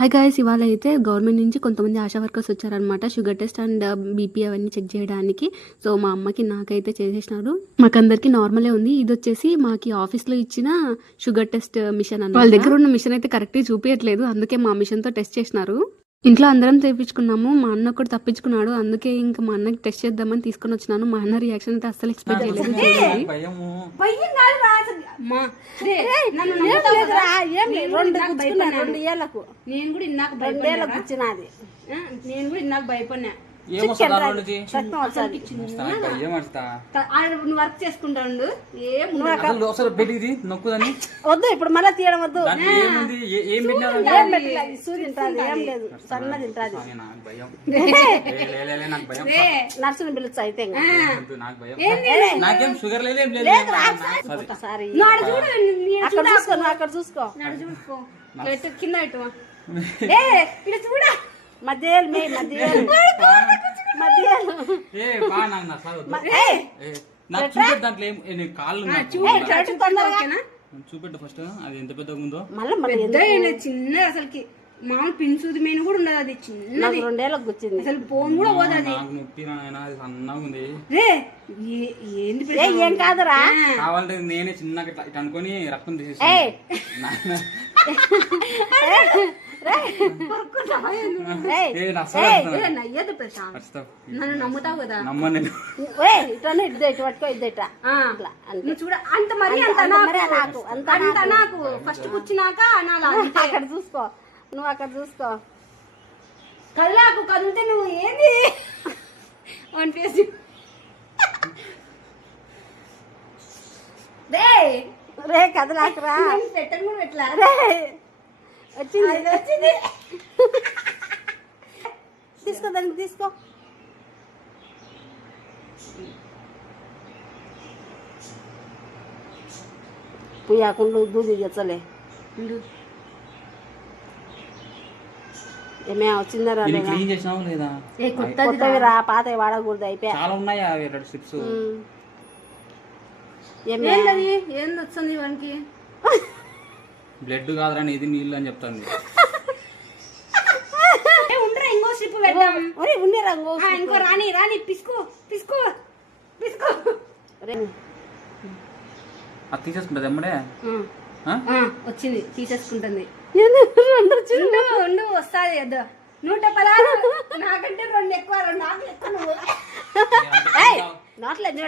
Hi guys, ఇవాళ అయితే government నుంచి కొంతమంది ఆశా వర్కర్స్ వచ్చారనమాట. షుగర్ టెస్ట్ అండ్ బీపీ అవన్నీ చెక్ చేయడానికి. సో మా అమ్మకి నాకైతే చేసేసినారు. మాకందరికి నార్మలే ఉంది. ఇది వచ్చేసి మాకి ఆఫీస్లో ఇచ్చిన షుగర్ టెస్ట్ మిషన్ అన్నమాట. వాళ్ళ దగ్గర ఉన్న మిషన్ అయితే కరెక్ట్గా చూపించట్లేదు, అందుకే మా మిషన్తో టెస్ట్ చేసినారు. ఇంట్లో అందరం తెప్పించుకున్నాము. మా అన్న కూడా తప్పించుకున్నాడు, అందుకే ఇంకా మా అన్నకి టెస్ట్ చేద్దామని తీసుకొని వచ్చినాను. మా అన్న రియాక్షన్ అయితే అస్సలు ఎక్స్పెక్ట్ చేయలేదు. భయపడినా వర్క్ చేసుకుంటాడు. వద్దు ఇప్పుడు మళ్ళీ తీయడం వద్దు. సన్న తింటాది. నర్సుని పిలుచు అయితే అక్కడ చూసుకో కింద చూడ మధ్య చూపెట్టు ఫస్ట్. అది ఎంత పెద్దగా ఉందో చిన్న అసలుకి మామూలు పిన్సూది మెయిన్ కూడా ఉండదు. అది చిన్న 2 ఏళ్ళకి వచ్చింది. అసలు ఫోన్ కూడా పోదు. అది సన్నగా ఉంది. ఏం కాదురా, కావాలంటే నేనే చిన్నగా ఇట్లా అనుకుని రక్తం తీసేసి నన్ను నమ్ముతావు కదా. చూడ అంత మరి అంత నాకు ఫస్ట్ కూర్చున్నాక అక్కడ చూసుకో. నువ్వు అక్కడ చూసుకో. కదలాకు, కదిలితే నువ్వు ఏంది వన్ ఫేస్ రే కదలాకరా. పెట్టను కూడా పెట్టలా. వచ్చింది తీసుకో, దానికి తీసుకో. పుయ్యాకుండా దూది తెచ్చలే. ఏమే వచ్చిందరా కొత్తవి రా, పాత వాడకూడదు. అయిపోయా చాలా ఉన్నాయి స్ట్రిప్స్. ఏంది వచ్చింది వానికి? బ్లడ్ కాదురా, ఇది నీళ్ళు అని చెప్తాను. ఇంకో స్ట్రిప్ పెడదాం. ఇంకో రాని పిసుకో. అది తీసేసుకుంటుంది ఎమ్మడే. వచ్చింది, తీసేసుకుంటుంది. వస్తాది 116. నాకంటే 2 ఎక్కువ. 2 ఆకులు ఎక్కువ. నువ్వు నోట్లేదు.